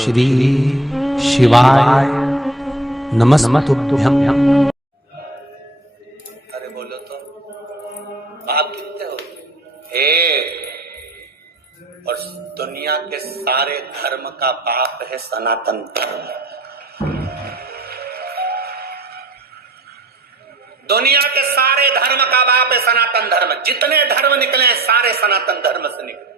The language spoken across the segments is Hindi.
श्री शिवाय नमस्तुभ्यं। अरे बोलो तो बाप कितने हो? एक। और दुनिया के सारे धर्म का बाप है सनातन धर्म। दुनिया के सारे धर्म का बाप है सनातन धर्म। जितने धर्म निकले हैं सारे सनातन धर्म से निकले,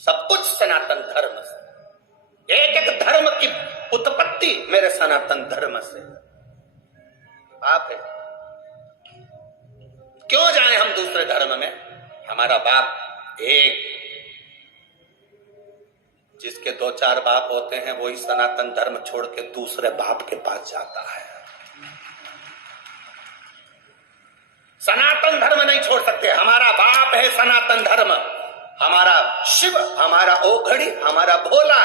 सब कुछ सनातन धर्म से। एक एक धर्म की उत्पत्ति मेरे सनातन धर्म से बाप है। क्यों जाए हम दूसरे धर्म में? हमारा बाप एक। जिसके दो चार बाप होते हैं वही सनातन धर्म छोड़ के दूसरे बाप के पास जाता है। सनातन धर्म नहीं छोड़ सकते। हमारा बाप है सनातन धर्म। हमारा शिव, हमारा ओघड़ी, हमारा भोला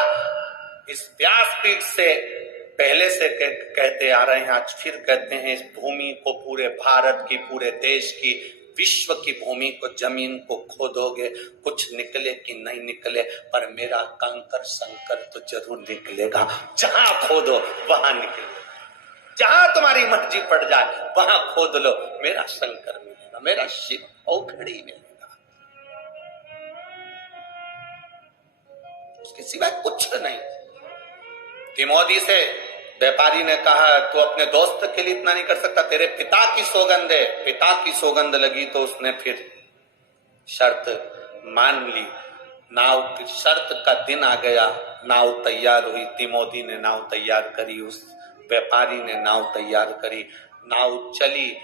इस व्यासपीठ से पहले से कहते आ रहे हैं, आज फिर कहते हैं, इस भूमि को, पूरे भारत की, पूरे देश की, विश्व की भूमि को, जमीन को खोदोगे, कुछ निकले कि नहीं निकले, पर मेरा कंकर शंकर तो जरूर निकलेगा। जहां खोदो वहां निकलेगा। जहां तुम्हारी मर्जी पड़ जाए वहां खोद लो, मेरा शंकर मिलेगा, मेरा शिव औखड़ी मिलेगा। उसके सिवाय कुछ नहीं। तिमोदी से व्यापारी ने कहा, तू अपने दोस्त के लिए इतना नहीं कर सकता? तेरे पिता की सौगंध है। पिता की सौगंध लगी तो उसने फिर शर्त मान ली। नाव की शर्त का दिन आ गया, नाव तैयार हुई। तिमोदी ने नाव तैयार करी, उस व्यापारी ने नाव तैयार करी। नाव चली।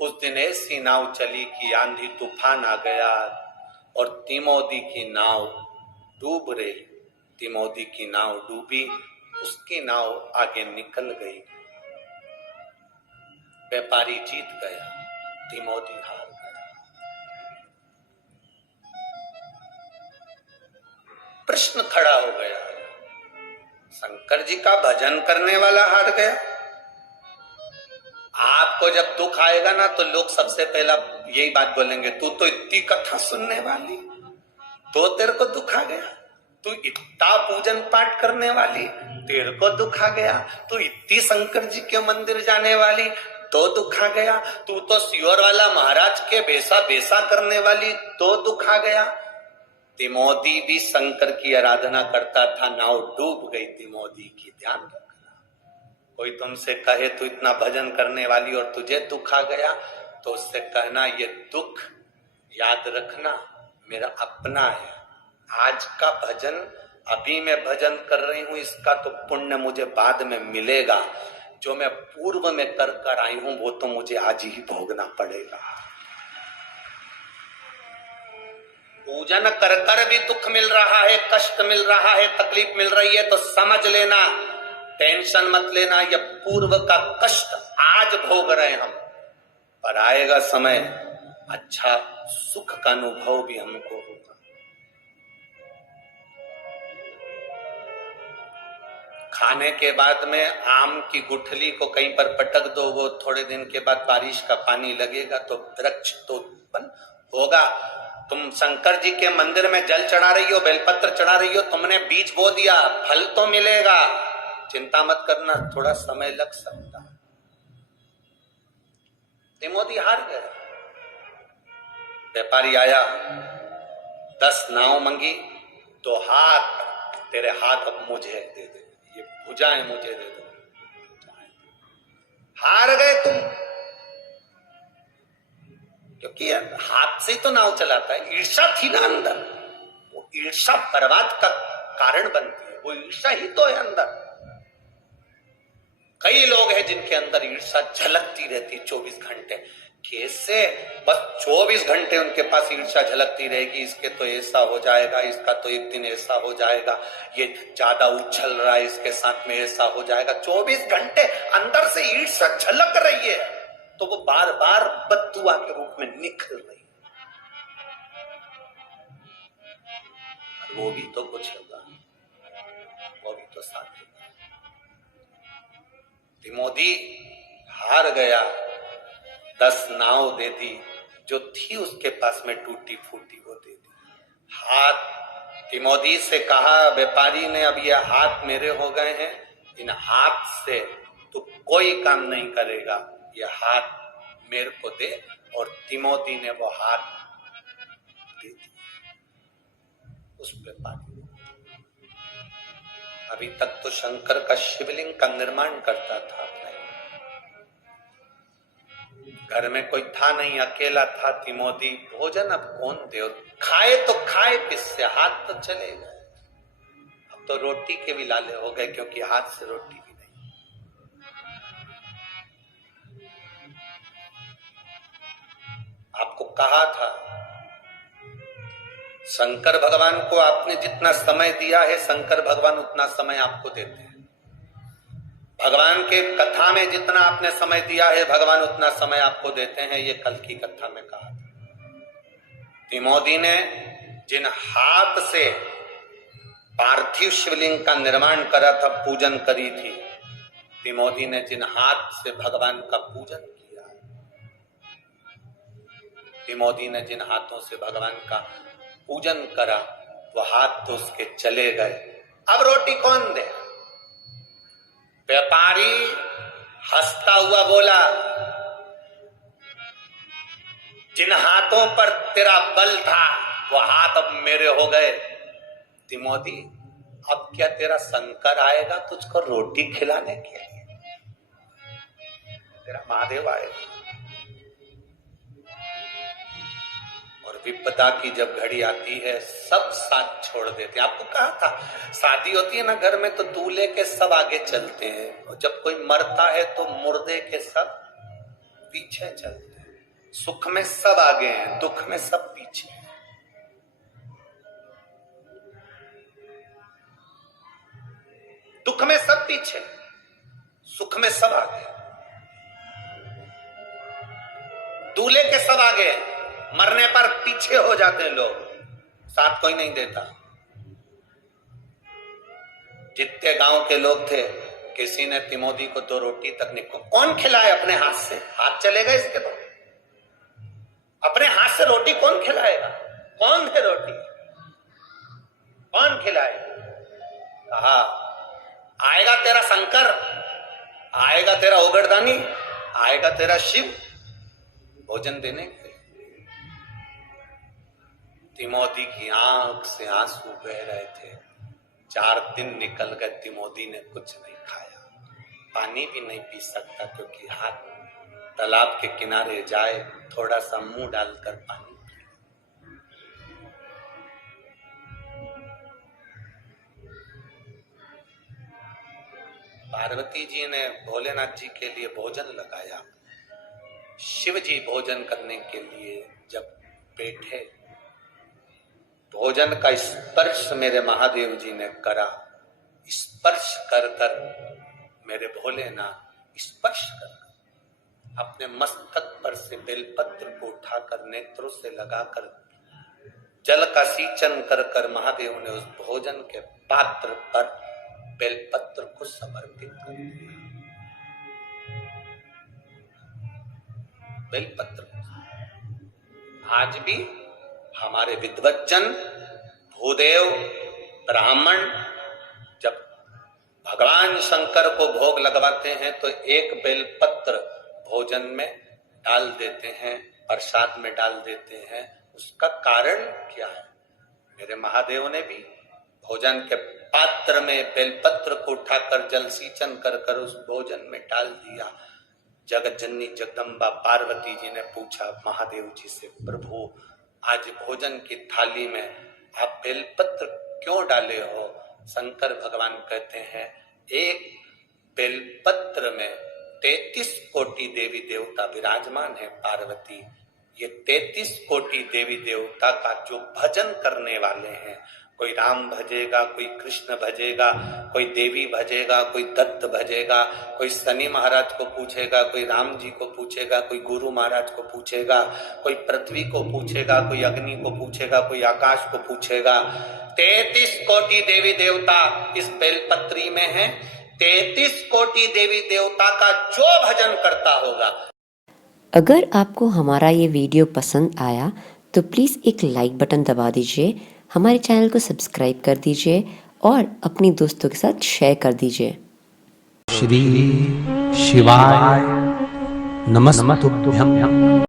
उस दिन ऐसी नाव चली कि आंधी तूफान आ गया और तिमोदी की नाव डूब रही। तिमोदी की नाव डूबी, उसकी नाव आगे निकल गई। व्यापारी जीत गया, तिमोदी हार गया। प्रश्न खड़ा हो गया, शंकर जी का भजन करने वाला हार गया। आपको जब दुख आएगा ना तो लोग सबसे पहला यही बात बोलेंगे, तू तो इतनी कथा सुनने वाली, तो तेरे को दुख आ गया। तू इतना पूजन पाठ करने वाली, तेरे को दुख आ गया। तू इतनी शंकर जी के मंदिर जाने वाली, तो दुख आ गया। तू तो सियोर वाला महाराज के बेसा बेसा करने वाली, तो दुख आ गया। तिमोदी भी शंकर की आराधना करता था, नाव डूब गई तिमोदी की। ध्यान रखना, कोई तुमसे कहे तू इतना भजन करने वाली और तुझे दुख आ गया, तो उससे कहना, ये दुख याद रखना मेरा अपना है। आज का भजन, अभी मैं भजन कर रही हूं, इसका तो पुण्य मुझे बाद में मिलेगा। जो मैं पूर्व में कर कर आई हूं वो तो मुझे आज ही भोगना पड़ेगा। पूजन कर कर भी दुख मिल रहा है, कष्ट मिल रहा है, तकलीफ मिल रही है, तो समझ लेना, टेंशन मत लेना, यह पूर्व का कष्ट आज भोग रहे हम, पर आएगा समय अच्छा सुख का अनुभव भी हमको होगा। खाने के बाद में आम की गुठली को कहीं पर पटक दो, वो थोड़े दिन के बाद बारिश का पानी लगेगा तो वृक्ष तो उत्पन्न होगा। तुम शंकर जी के मंदिर में जल चढ़ा रही हो, बेलपत्र चढ़ा रही हो, तुमने बीज बो दिया, फल तो मिलेगा। चिंता मत करना, थोड़ा समय लग सकता है। तिमोदी हार गया। व्यापारी आया, 10 नाव मंगी, 2 हाथ, तेरे हाथ अब मुझे दे दे, ये भुजाएं मुझे दे दो। हार गए तुम, क्योंकि हाथ से तो नाव चलाता है। ईर्षा थी ना अंदर, वो ईर्षा बर्बाद का कारण बनती है। वो ईर्षा ही तो है अंदर। कई लोग हैं जिनके अंदर ईर्षा झलकती रहती 24 घंटे। कैसे? बस 24 घंटे उनके पास ईर्षा झलकती रहेगी, इसके तो ऐसा हो जाएगा, इसका तो एक दिन ऐसा हो जाएगा, ये ज्यादा उछल रहा है, इसके साथ में ऐसा हो जाएगा। 24 घंटे अंदर से ईर्षा झलक रही है, तो वो बार बार बद्दुआ के रूप में निकल रही है। वो भी तो कुछ होगा, वो भी तो साथ होगा। तिमोदी हार गया, 10 नाव दे दी, जो थी उसके पास में टूटी फूटी वो दे दी। हाथ तिमोथी से कहा, व्यापारी ने, अब ये हाथ मेरे हो गए हैं, इन हाथ से तू कोई काम नहीं करेगा, ये हाथ मेरे को दे। और तिमोथी ने वो हाथ दे दिया उस व्यापारी को। अभी तक तो शंकर का शिवलिंग का निर्माण करता था, घर में कोई था नहीं, अकेला था तिमोथी। भोजन अब कौन दे, खाए तो खाए किससे, हाथ तो चले गए। अब तो रोटी के भी लाले हो गए, क्योंकि हाथ से रोटी भी नहीं। आपको कहा था, शंकर भगवान को आपने जितना समय दिया है, शंकर भगवान उतना समय आपको देते हैं। भगवान के कथा में जितना आपने समय दिया है, भगवान उतना समय आपको देते हैं। ये कल की कथा में कहा था। तिमोथी ने जिन हाथ से पार्थिव शिवलिंग का निर्माण करा था, पूजन करी थी, तिमोथी ने जिन हाथ से भगवान का पूजन किया, तिमोथी ने जिन हाथों से भगवान का पूजन करा, वो हाथ तो उसके चले गए। अब रोटी कौन दे? व्यापारी हंसता हुआ बोला, जिन हाथों पर तेरा बल था, वो हाथ अब मेरे हो गए। तिमोथी, अब क्या तेरा शंकर आएगा तुझको रोटी खिलाने के लिए? तेरा महादेव आएगा। और विपदा की जब घड़ी आती है, सब साथ छोड़ देते हैं। आपको कहा था, शादी होती है ना घर में, तो दूल्हे के सब आगे चलते हैं, और जब कोई मरता है तो मुर्दे के सब पीछे चलते हैं। सुख में सब आगे हैं, दुख में सब पीछे हैं। दुख में सब पीछे, सुख में सब आगे। दूल्हे के सब आगे, मरने पर पीछे हो जाते हैं लोग, साथ कोई नहीं देता। जितने गांव के लोग थे, किसी ने तिमोथी को 2 रोटी तक नहीं, कौन खिलाए अपने हाथ से? हाथ चलेगा इसके तो, अपने हाथ से रोटी कौन खिलाएगा? कौन दे रोटी? कौन खिलाए? कहा, आएगा तेरा शंकर, आएगा तेरा ओगरदानी, आएगा तेरा शिव भोजन देने के। तिमोथी की आंख से आंसू बह रहे थे। 4 दिन निकल गए, तिमोथी ने कुछ नहीं खाया, पानी भी नहीं पी सकता, क्योंकि हाथ तालाब के किनारे जाए, थोड़ा सा मुंह डालकर पानी पी। पार्वती जी ने भोलेनाथ जी के लिए भोजन लगाया। शिव जी भोजन करने के लिए जब बैठे, भोजन का स्पर्श मेरे महादेव जी ने करा। स्पर्श कर कर मेरे भोलेनाथ स्पर्श कर अपने मस्तक पर से बेलपत्र को उठाकर नेत्रों से लगाकर जल का सींचन कर कर महादेव ने उस भोजन के पात्र पर बेलपत्र को समर्पित कर दिया। बेलपत्र आज भी हमारे विद्वज्जन, भूदेव, ब्राह्मण जब भगवान शंकर को भोग लगवाते हैं तो एक बेलपत्र भोजन में डाल देते हैं, प्रसाद में डाल देते हैं। उसका कारण क्या है? मेरे महादेव ने भी भोजन के पात्र में बेलपत्र को उठाकर जल सींचन कर कर उस भोजन में डाल दिया। जगत जननी जगदम्बा पार्वती जी ने पूछा महादेव जी से, प्रभु आज भोजन की थाली में आप बेलपत्र क्यों डाले हो? शंकर भगवान कहते हैं, एक बेलपत्र में 33 कोटि देवी देवता विराजमान है पार्वती। ये 33 कोटि देवी देवता का जो भजन करने वाले हैं, कोई राम भजेगा, कोई कृष्ण भजेगा, कोई देवी भजेगा, कोई दत्त भजेगा, कोई शनि महाराज को पूछेगा, कोई राम जी को पूछेगा, कोई गुरु महाराज को पूछेगा, कोई पृथ्वी को पूछेगा, कोई अग्नि को पूछेगा, कोई आकाश को पूछेगा। 33 कोटि देवी देवता इस बेलपत्री में है। 33 कोटि देवी देवता का जो भजन करता होगा। अगर आपको हमारा ये वीडियो पसंद आया तो प्लीज़ एक लाइक बटन दबा दीजिए हमारे चैनल को सब्सक्राइब कर दीजिए और अपनी दोस्तों के साथ शेयर कर दीजिए। श्री शिवाय नमस्तुभ्यं।